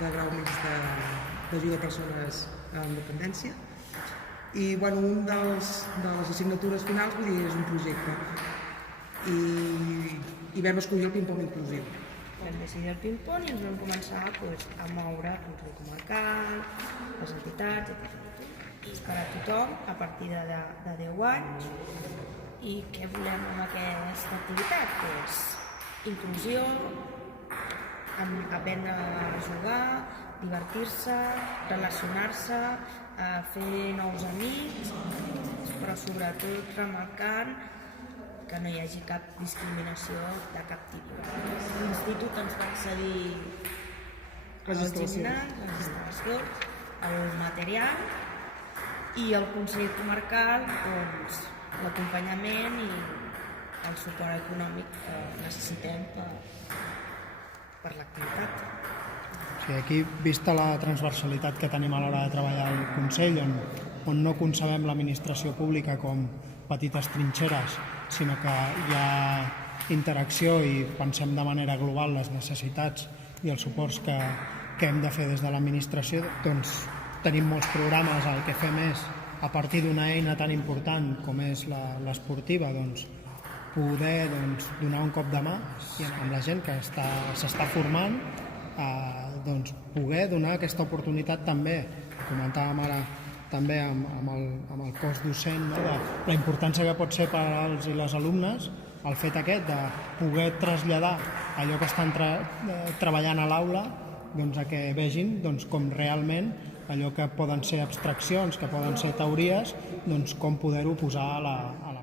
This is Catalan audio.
de grau mig d'ajuda a persones amb dependència. I un de les assignatures finals és un projecte. I vam escollir el ping-pong inclusiu. Vam decidir el ping-pong i ens vam començar a moure el Consell Comarcal, les entitats, etc. Per a tothom a partir de 10 anys. I què volem amb aquesta activitat? Inclusió, aprendre a jugar, divertir-se, relacionar-se, fer nous amics, però sobretot remarcant que no hi hagi cap discriminació de cap tipus. L'Institut ens va cedir el gimnàs, les instal·lacions, el material i el Consell Comarcal l'acompanyament i el suport econòmic que necessitem per l'activitat. Aquí, vista la transversalitat que tenim a l'hora de treballar al Consell, on no concebem l'administració pública com petites trinxeres, sinó que hi ha interacció i pensem de manera global les necessitats i els suports que hem de fer des de l'administració, doncs tenim molts programes. El que fem és, a partir d'una eina tan important com és l'esportiva, poder donar un cop de mà amb la gent que s'està formant, poder donar aquesta oportunitat també. Comentàvem ara també amb el cos docent, de la importància que pot ser per als i les alumnes el fet aquest de poder traslladar allò que estan treballant a l'aula a que vegin com realment allò que poden ser abstraccions, que poden ser teories, com poder-ho posar a la